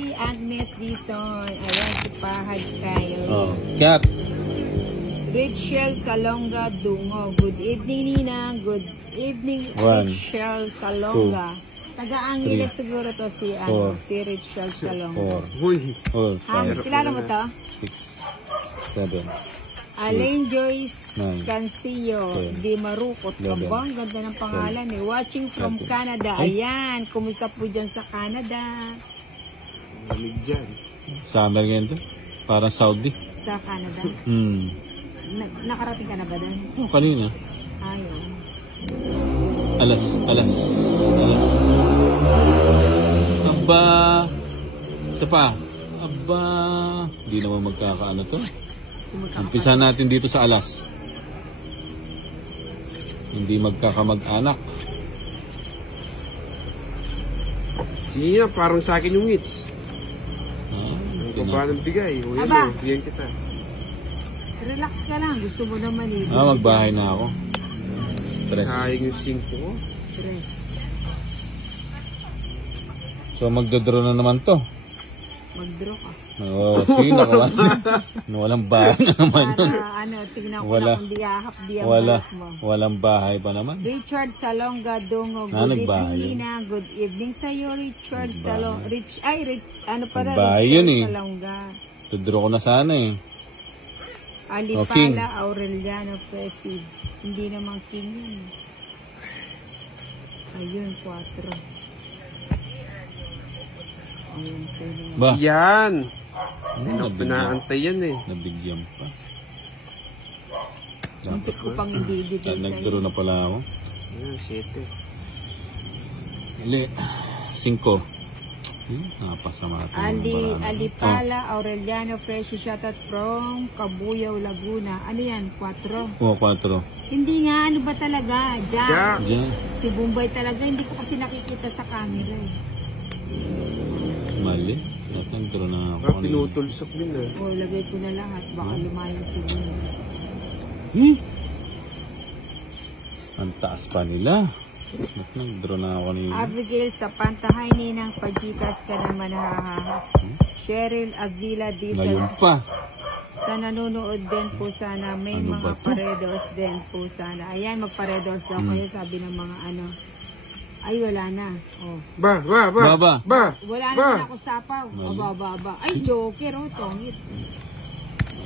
Kay Agnes Dison. Ayan, si Pahad kayo. Oh, cat. Rachel Salonga Dungo. Good evening, Nina. Good evening, Rachel Salonga. Taga-Angeles siguro to si, si Rachel Salonga. 4. Kilala mo to? 6. 7. Alain Joyce Cancillo Di Marukot. Ang ganda ng pangalan eh. Watching from Canada. Ayan. Kumusta po dyan sa Canada? Malig dyan. Summer ngayon to? Parang Saudi. Sa Canada? Nakarating ka na ba doon? Oo, kanina. Ayun. Alas. Aba. Isa pa. Aba. Hindi naman magkakaano to. Umpisa natin dito sa alas. Hindi magkakamag-anak. Siya, parang sa akin yung hits. Ano pa ng bigay? O yan, bigyan kita. Relax ka lang. Gusto mo naman eh. Magbahay na ako. Sayang yung 5 ko. So magdodraw na naman to. Mag-draw ka. Oo, sige na. Walang bahay na naman yun. Tignan ko na kung di mo. Walang bahay pa naman. Richard Salonga Dungo. Good evening, Nina. Good evening sa'yo, Richard Salonga. Bahay yun eh. Salonga. Dodraw ko na sana eh. Alipala Aureliano Presi. Hindi naman king yun. Ayun, 4. Ayun, ba? Yan! Pinaantay yan eh. Nabigyan pa. Muntik ko pang hindi ibigay sa'yo. Nagdaro na pala ako. Ayan, 7. Hali, 5. Napasama natin. Alipala Aureliano Fresh. Shoutout from Cabuyao, Laguna. Ano yan? 4? Oo, 4. Hindi nga. Ano ba talaga? Jack. Jack. Si Bombay talaga. Hindi ko kasi nakikita sa camera eh. Mali. Nagdaro na ako. Pinutulsok din eh. O, lagay ko na lahat. Baka lumayo si Bombay. Ang taas pa nila. Nagdraw na ako ni Abigail sa pantahay ninang pajitas ka naman hahaha. Cheryl Avila Diesel. Ngayon pa. Sa nanonood din po sana. May Ano mga paredors din po sana. Ayan, magparedors daw kayo. Sabi ng mga ano. Ay, wala na. Oh. Ba. Wala na ako sapaw. Ba. Ay, joker. Oh, tongit.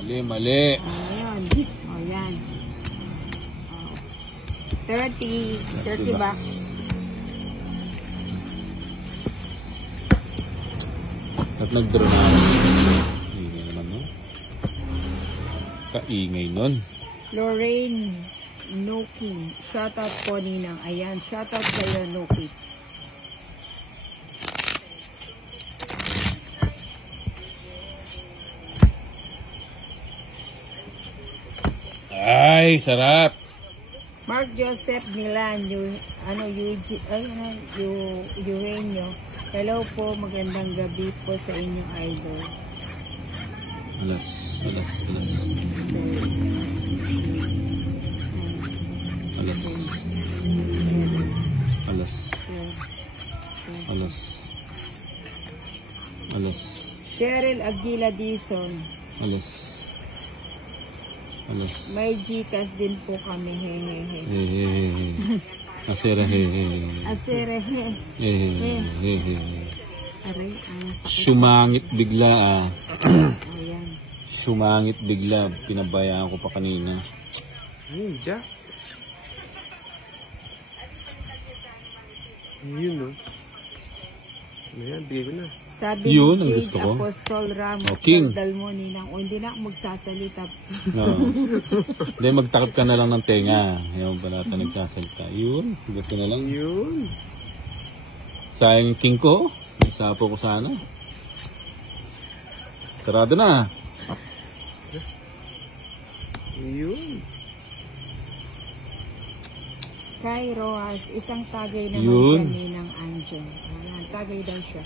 Mali. Ayan. Oh, yan. 30 bucks. At nagdraw na ako. Ingay naman no? Kaingay nun. Lorraine Noki. Shoutout po ninang. Ayan. Shoutout kayo Noki. Ay, sarap. Mark Joseph Milan, Eugenio. Hello po, magandang gabi po sa inyong idol. Alas. Cheryl Aguila Dison. Alas. May Gcash din po kami. Asera Asere Sumangit bigla Ayan. Sumangit bigla. Pinabayaan ko pa kanina. Jack. Yun no. Ayan, bigay ko na. Sabi yun, ni ang gusto ko. Apostol Ramos, Dalmo ninang, o hindi na ako magsasalita. No. Hindi, magtakip ka na lang ng tenga. Yung ba natin nagsasalita. Yun, gusto na lang. Yun. Sayang yung king ko. Isapo ko sana. Sarado na. Yun. Kay Rojas, isang tagay naman yun. Kaninang Anjo. Ayan, tagay daw siya.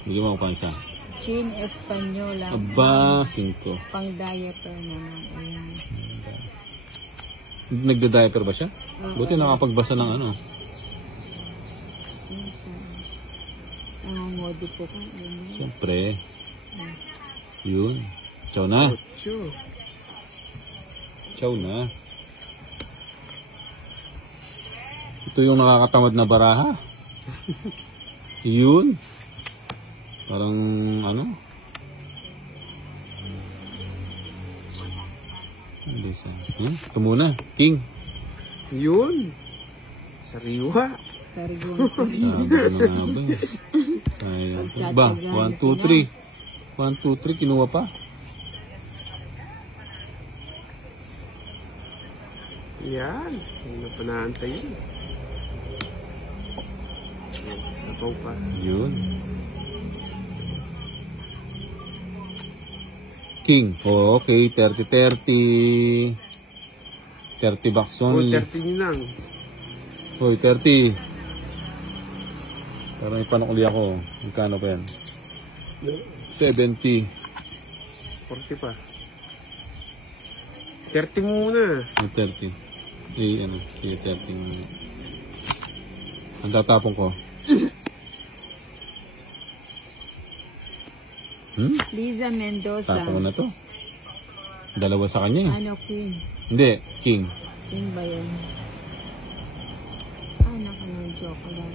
Bigyan mo ako isa. Chin Espanyola. Aba, 5. Pang diaper naman. Ayan. Nagda-diaper ba siya? Buti nakapagbasa ng ano. Nangangodi po ko. Siyempre. Yun. Ciao na. Sure. Ciao na. Ito yung nakakatamad na baraha. Yun. Parang ano? Hindi siya. Ito muna. King. Yun. Sariwa. Sarigon. Sabi na ba? Ba? 1, 2, 3. 1, 2, 3. Kinuha pa. Yan. Hindi na pa naantay yun. Sabaw pa. Yun. King. Oh, okay. 30-30. 30 bucks Oh, only. 30 lang. Hoy, 30. Parang may panukuli ako. Magkano pa yan? 70. 40 pa. 30 muna. May 30. Ano? Sige, 30 muna. Ang tatapong ko. Liza Mendoza. Tapong ko na to. Dalawa sa kanya eh. Ano, Queen? Hindi, King. Queen ba yun? Anak ko ng joke lang.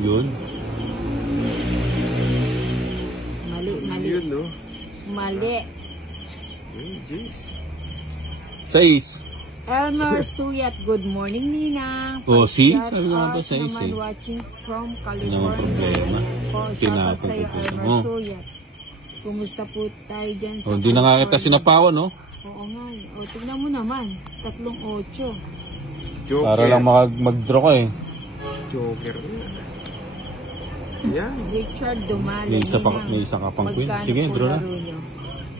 Yun. Mali. Yun, no? Mali. Ay, jeez. 6. Elmer Suyat, good morning, Nina. Oh, see? Shout Sabi nga ba out sa is naman eh. watching from Ano ang California. problema? Po, shout out Tinapon sa'yo, ko po. Elmer Oh. Suyat. Kumusta po tayo dyan sa Oh, hindi na nga kita sinapawan, no? Oo nga. O, tignan mo naman. 3-8. Joker. Para lang mag-draw ka eh. Joker na. Yan. Richard Dumali. May isa ka pang queen. Sige, draw na.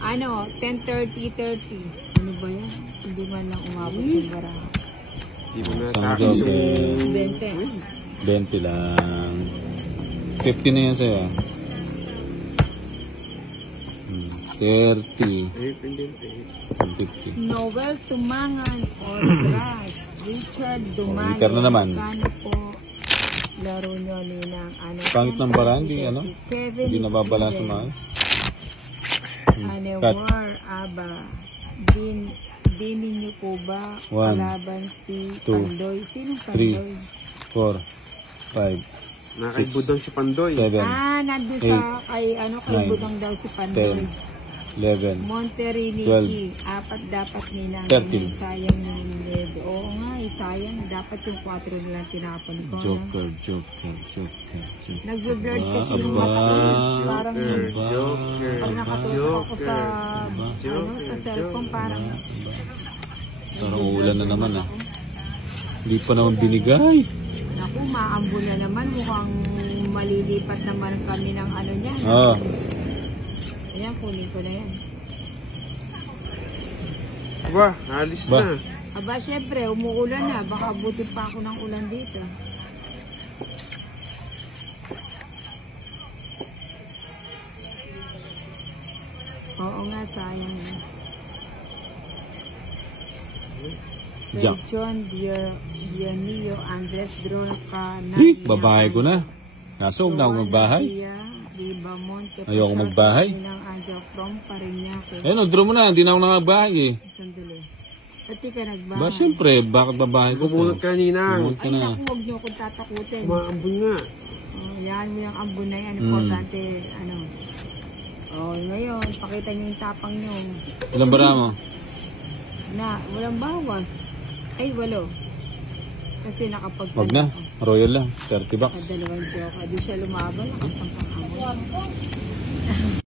Ano, 10-30-30. Ano ba yan? Hindi man lang umabot yung baraha. Hindi mo na Isang takis joker. yung... 20. 20 lang. 50 na yan sa'yo. 30. Ay, pendente. 50. Noel Tumangan Ostras. Richard Dumali. Inter na naman. Kano po laro nyo ninang ano? Pangit ng bara, hindi ano? Kevin Hindi nababala sa Steven. mga. Ano, Cut. war, aba. Din ninyo po ba 1, kalaban si 2, Pandoy? Sinong 3, Pandoy? 4, 5, Nakaibudong si Pandoy. 7, Nandun sa kay kay 9, Budong daw si Pandoy. 11, Monterini, 4 dapat nila. 13. Sayang yung 9. Oo nga, sayang. Dapat yung 4 nilang tinapon ko. Joker. Nagbe-blurred kasi yung Aba. mata ko. Parang Joker. pag nakatutok ako sa, Joker. sa cellphone, parang Parang uulan na naman ah. Hindi pa naman binigay. naku, maambon na naman. Mukhang malilipat naman kami ng ano niya. Ah, Ayan, kunin ko na yan. Ba, alis Ba. na. Aba, syempre, umuulan na. Baka buti pa ako ng ulan dito. Oo nga, sayang. Jack. John Dionio Andres Drol ka na. Babae ko na. Kaso huwag na akong magbahay. Ayoko magbahay. From Parañaque. Ayun, draw mo na. Hindi na ako nangagbahay eh. Sandali. Pati ka nagbahay. Ba, siyempre, bakit babahay ko Bubunot po? ka, Ninang. Bubunot ka Ay, na. naku, huwag niyo akong tatakutin. Maambun nga. Yan mo yung ambon na yan. Importante, ano. Ngayon, pakita niyo yung tapang niyo. Ilang bara mo? Na, walang bawas. Ay, 8. Kasi nakapagtala. Wag na. Royal lang. 30 bucks. Dalawang joke. Di siya lumaban. Nakasampang ako.